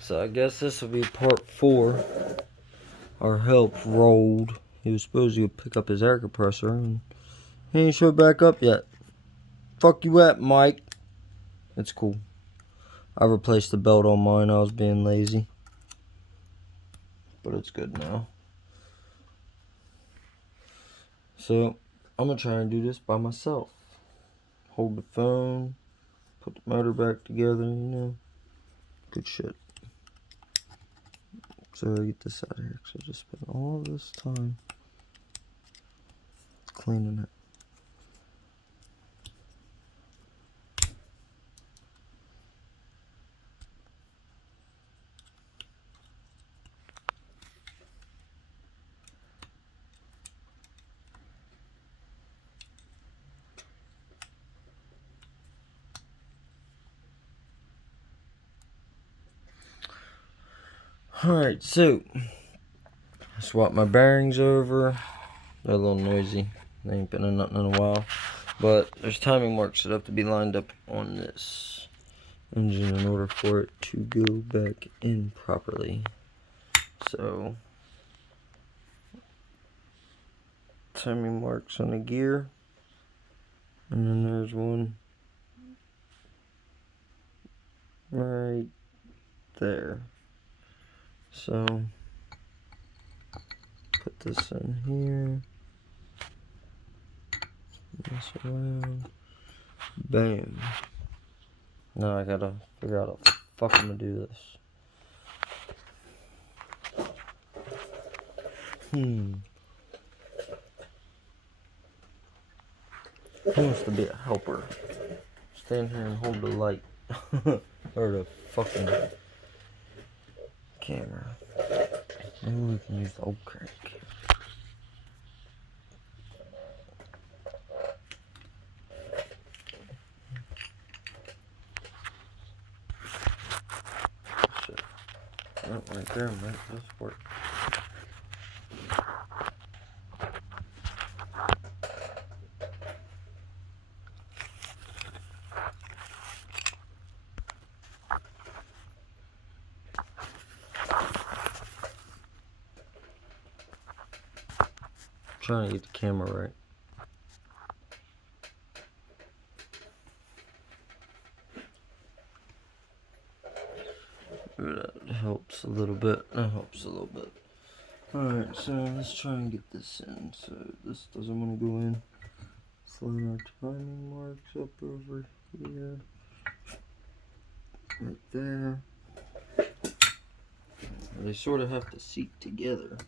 So I guess this will be part 4. Our help rolled. He was supposed to pick up his air compressor and he ain't showed back up yet. Fuck you at, Mike. It's cool. I replaced the belt on mine. I was being lazy. But it's good now. So I'm gonna try and do this by myself. Hold the phone, put the motor back together, you know. Good shit. So I get this out of here because I just spent all this time cleaning it. Alright, so I swapped my bearings over. They're a little noisy. They ain't been in nothing in a while. But there's timing marks that have to be lined up on this engine in order for it to go back in properly. So, timing marks on the gear. And then there's one right there. So, put this in here. This around. Bam. Now I gotta figure out how the fuck I'm gonna do this. Who wants to be a helper? Stand here and hold the light. Or the fucking camera. Maybe we can use the old crank. Shit. Oh, right there, man. This work. Trying to get the camera right. That helps a little bit. That helps a little bit. Alright, so let's try and get this in. So this doesn't want to go in. Slide our timing marks up over here. Right there. They sort of have to seat together.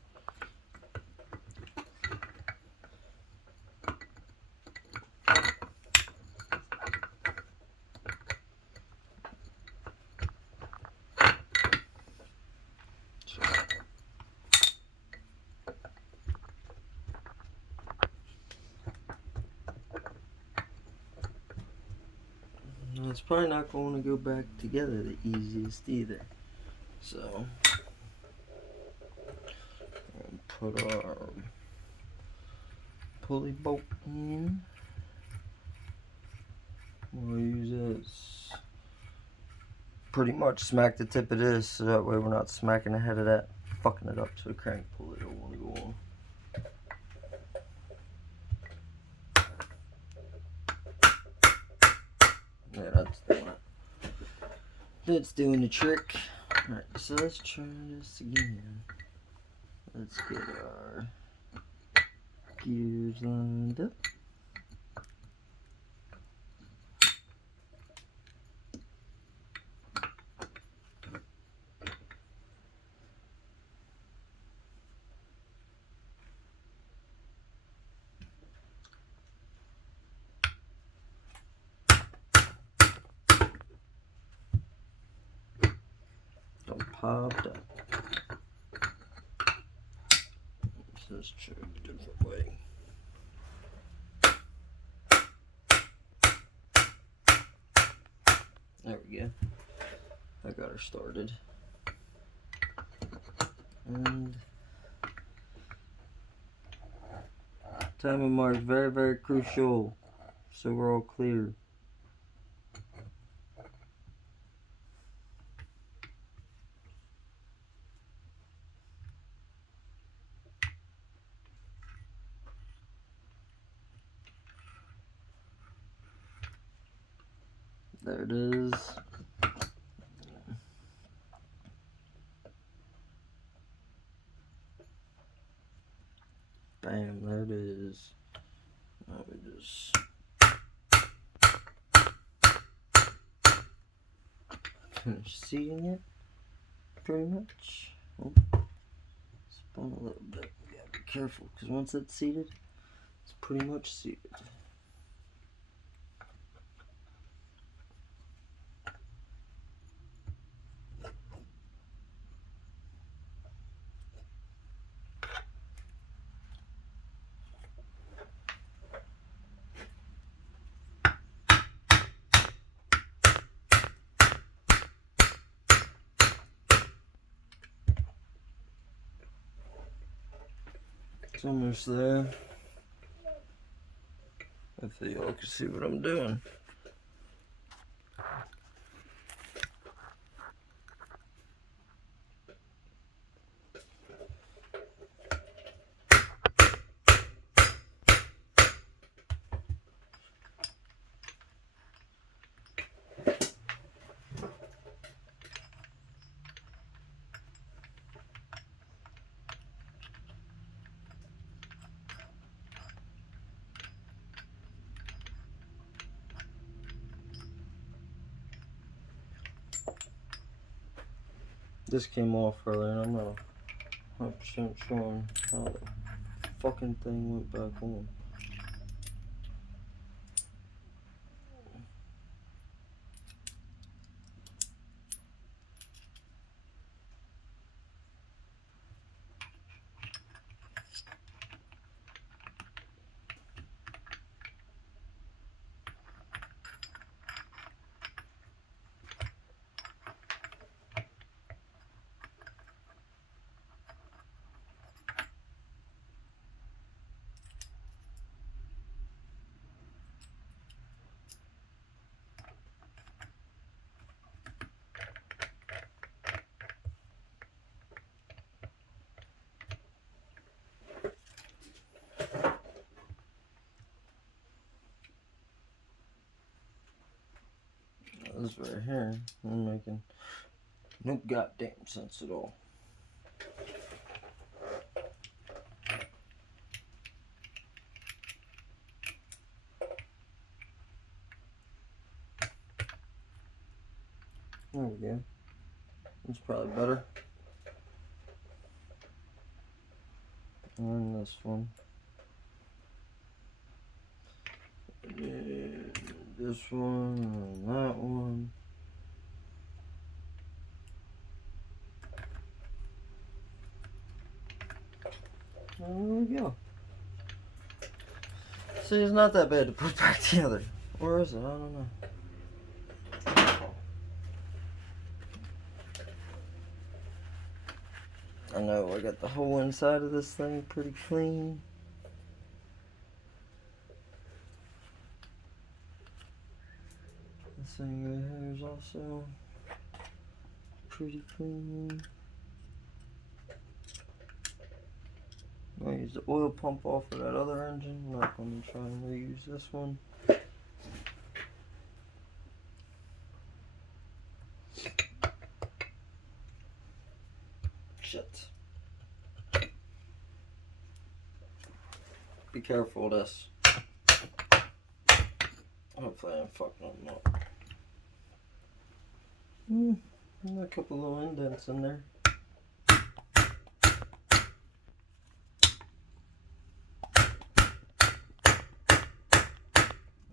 It's probably not going to go back together the easiest either. So, put our pulley bolt in. We'll use this. Pretty much smack the tip of this so that way we're not smacking the head of that, fucking it up so the crank pulley don't want to go on. Yeah, that's doing it. That's doing the trick. Alright, so let's try this again. Let's get our gears lined up. Don't pop up. So let's try a different way. There we go. I got her started. And timing mark, very, very crucial. So we're all clear. There it is. Bam, there it is. Now we just finish seating it, pretty much. Oh, spun a little bit. You gotta be careful, because once it's seated, it's pretty much seated. It's almost there. Hopefully y'all can see what I'm doing. This came off earlier, and I'm not 100% sure on how the fucking thing went back on. This right here, I'm making no goddamn sense at all. There we go. That's probably better. And this one. And this one, and that one. And there we go. See, it's not that bad to put back together. Or is it? I don't know. I know I got the whole inside of this thing pretty clean. This thing right here is also pretty clean. I use the oil pump off of that other engine. I'm not going to try and reuse this one. Shit. Be careful of this. Hopefully I'm fucking them up. A couple little indents in there.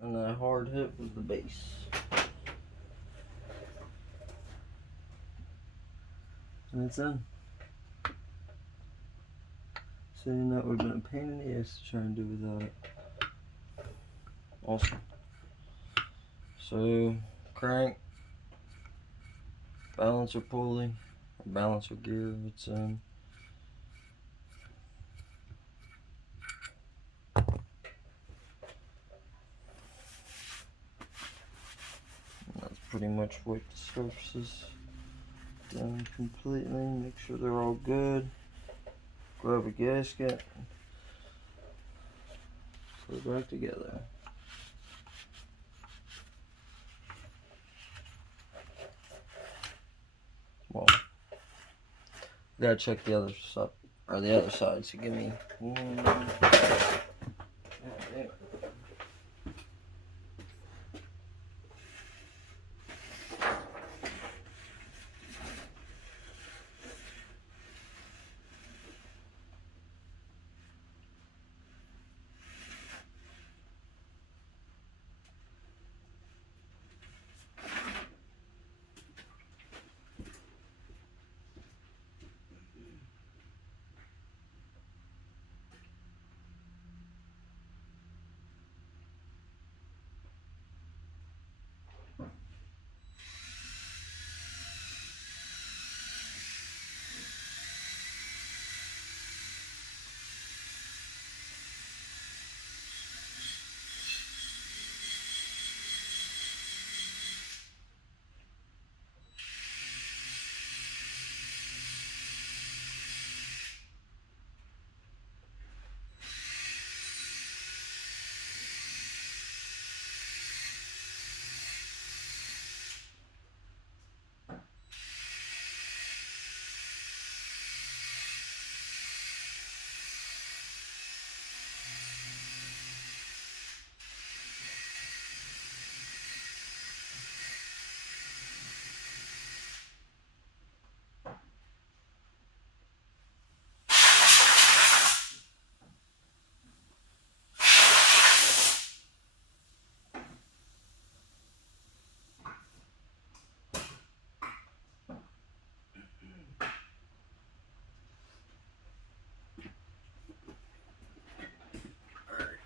And that hard hit was the base. And it's in. Saying that would have been a pain in the ass to try and do without it. Awesome. So, crank, balancer pulley, or balancer gear, it's in. That's pretty much wipe the surfaces down completely, make sure they're all good. Grab a gasket, put it back together. Gotta check the other side, or the other side. So give me one. Yeah.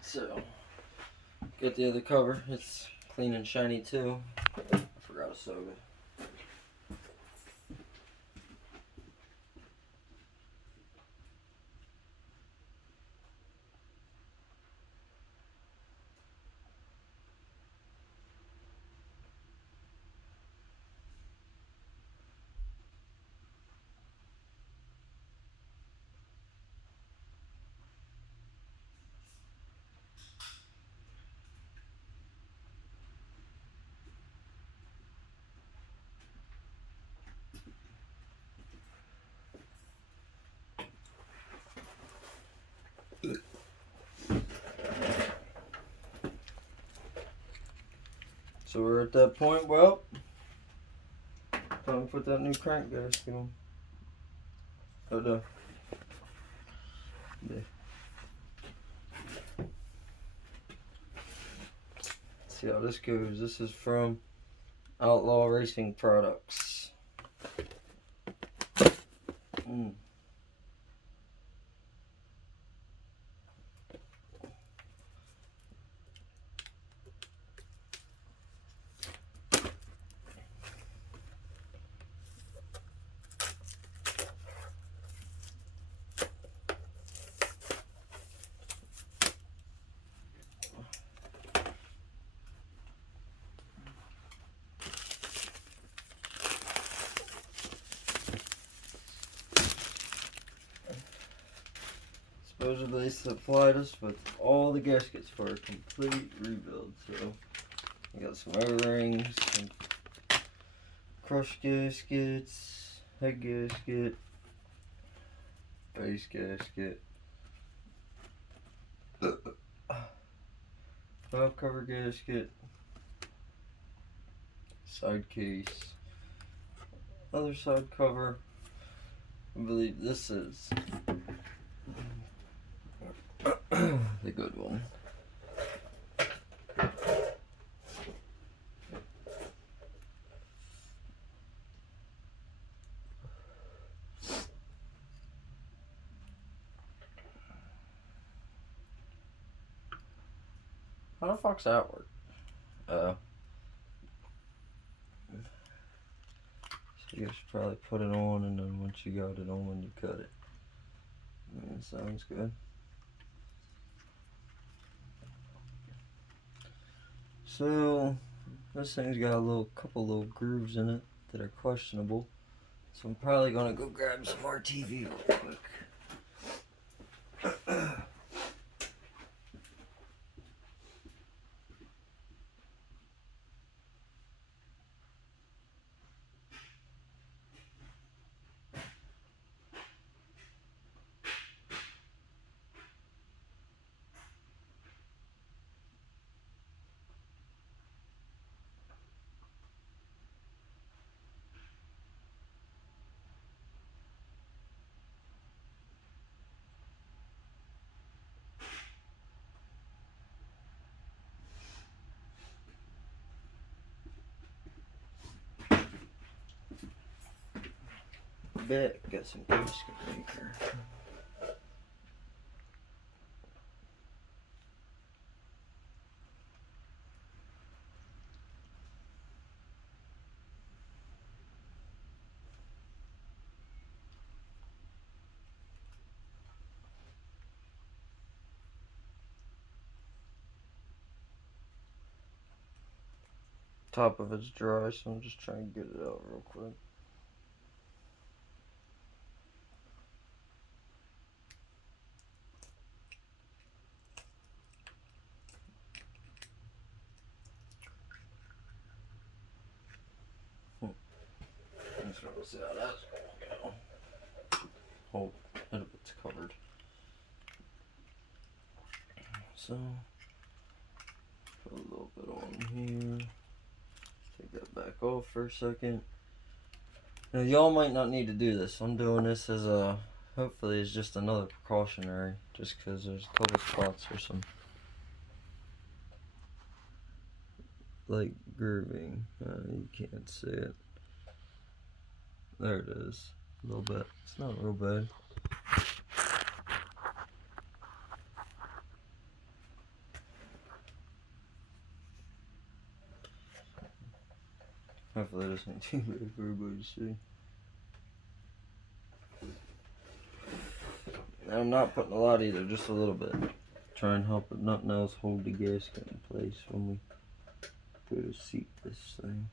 So, get the other cover. It's clean and shiny too. I forgot to soak it. So we're at that point. Well, time to put that new crank gasket on. Oh no. There. See how this goes. This is from Outlaw Racing Products. Supposedly they supplied us with all the gaskets for a complete rebuild. So we got some O-rings, some crush gaskets, head gasket, base gasket, top cover gasket, side case, other side cover. I believe this is the good one. How the fuck's that work? So you should probably put it on, and then once you got it on, you cut it. Sounds good. So this thing's got a couple little grooves in it that are questionable. So I'm probably gonna go grab some RTV real quick. bit. Got some gasket maker. Top of it's dry, so I'm just trying to get it out real quick. Just gonna see how that's gonna go. Oh, it's covered. So, put a little bit on here. Take that back off for a second. Now, y'all might not need to do this. I'm doing this as a, hopefully it's just another precautionary, just because there's a couple spots for some light grooving. You can't see it. There it is. A little bit. It's not real bad. Hopefully this ain't too bad for everybody to see. And I'm not putting a lot either, just a little bit. Try and help, if nothing else, hold the gasket in place when we go to seat this thing.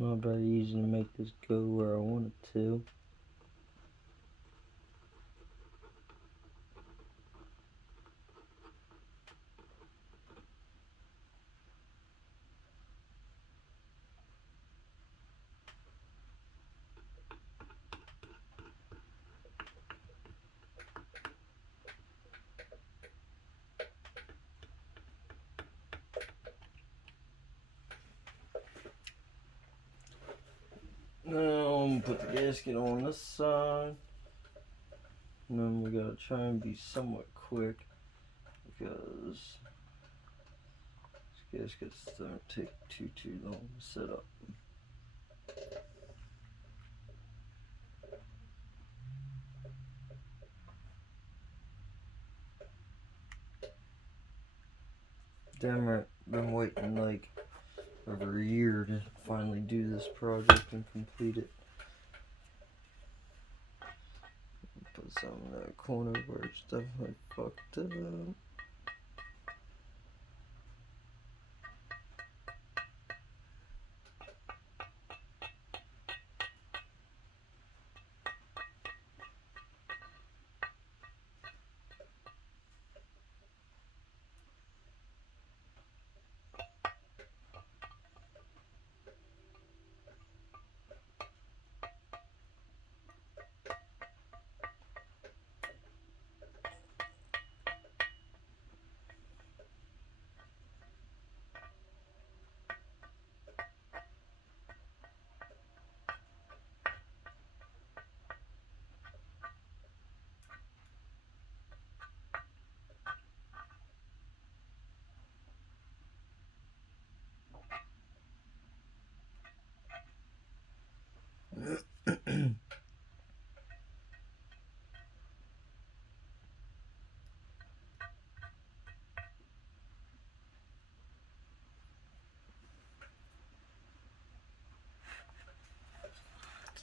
Not very easy to make this go where I want it to. Now I'm gonna put the gasket on this side. And then we gotta try and be somewhat quick because this gaskets don't take too long to set up. Damn right, been waiting like over a year to finally do this project and complete it. Put some in that corner where it's definitely fucked up.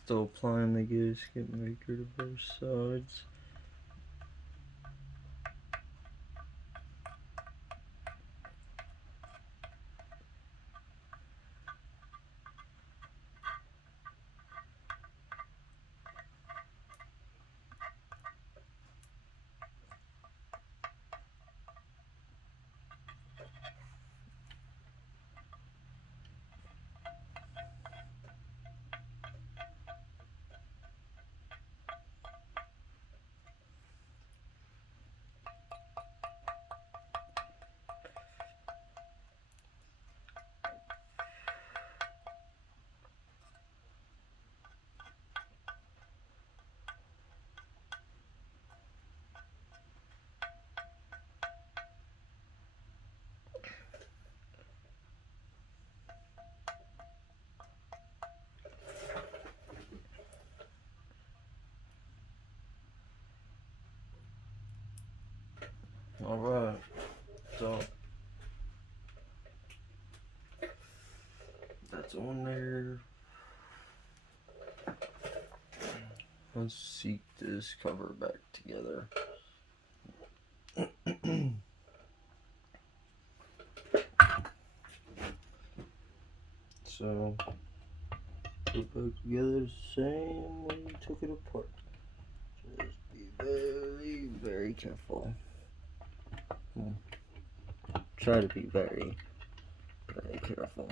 Still applying the gasket maker to both sides. Alright, so that's on there. Let's seat this cover back together. So, put it back together the same way you took it apart. Just be very, very careful. Try to be very, very careful.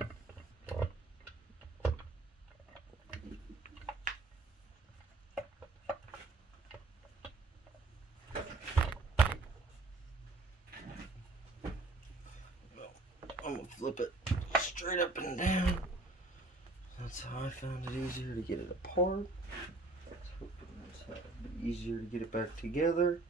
I'm gonna flip it straight up and down. That's how I found it easier to get it apart. Let's hope that's how it'll be easier to get it back together.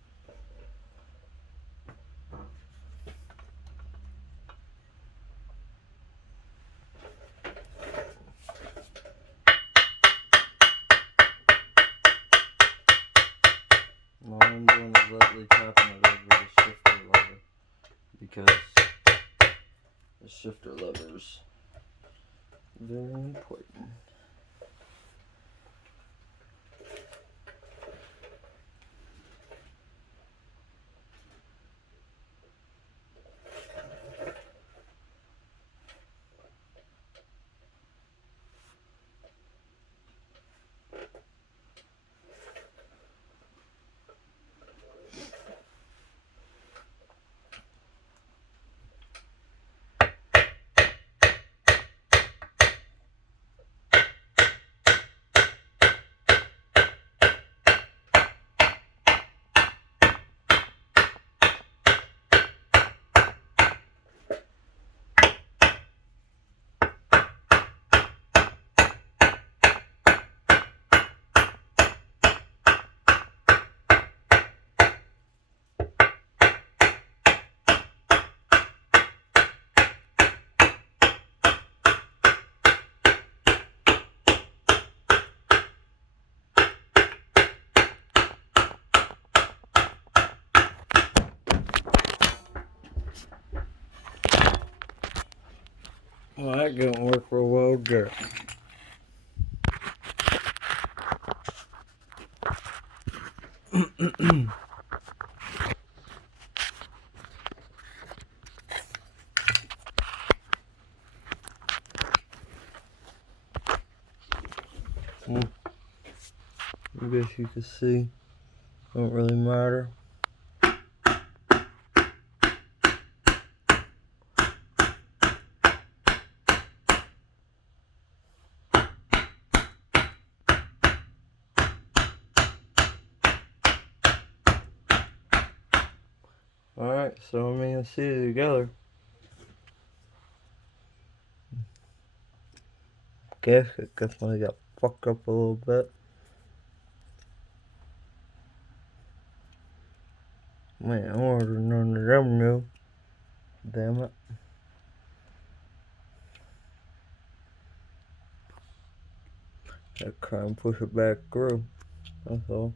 All I'm doing is lightly tapping it over the shifter lever because the shifter lever's very important. Well, that didn't work real well, did it? I guess you can see, don't really matter. Alright, so I'm gonna see it together. Gasket definitely got fucked up a little bit. Man, I ordered none of them new. Damn it. Gotta try and push it back through. That's all.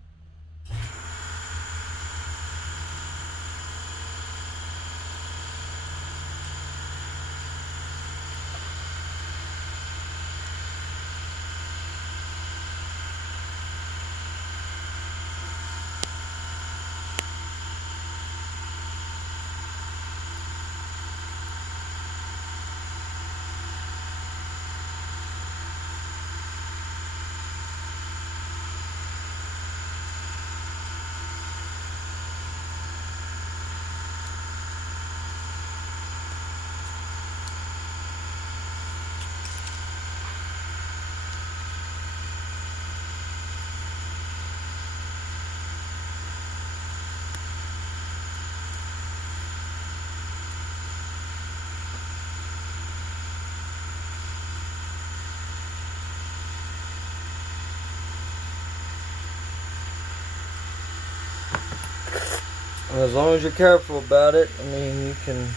As long as you're careful about it, I mean, you can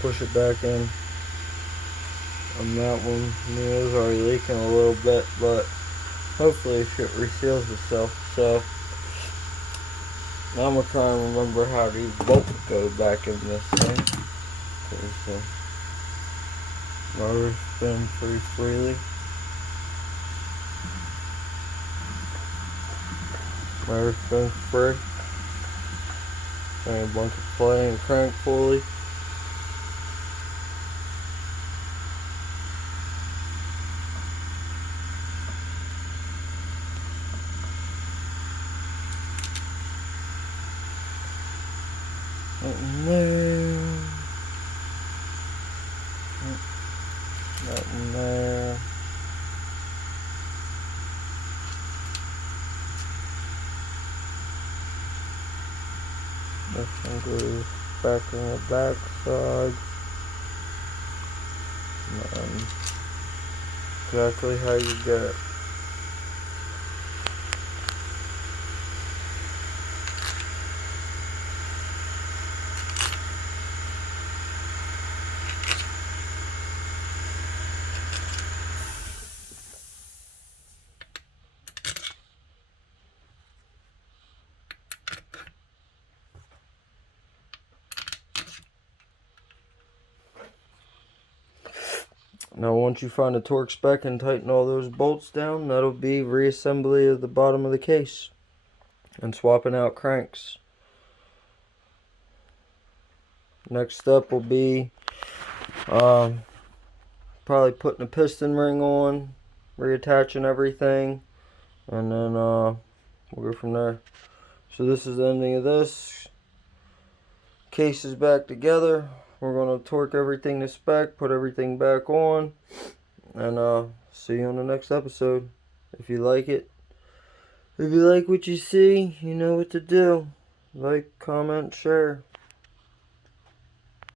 push it back in. On that one, it was already leaking a little bit, but hopefully it reseals itself. So now I'm gonna try and remember how these bolts go back in this thing, because motors spin pretty freely. Motor spins free. And a bunch of play and crank fully. Nothing there. Nothing there. This one goes back in the back side. And exactly how you get it. Now once you find the torque spec and tighten all those bolts down, that'll be reassembly of the bottom of the case and swapping out cranks. Next step will be probably putting a piston ring on, reattaching everything, and then we'll go from there. So this is the ending of this. Case is back together. We're going to torque everything to spec, put everything back on, and see you on the next episode. If you like it, if you like what you see, you know what to do. Like, comment, share.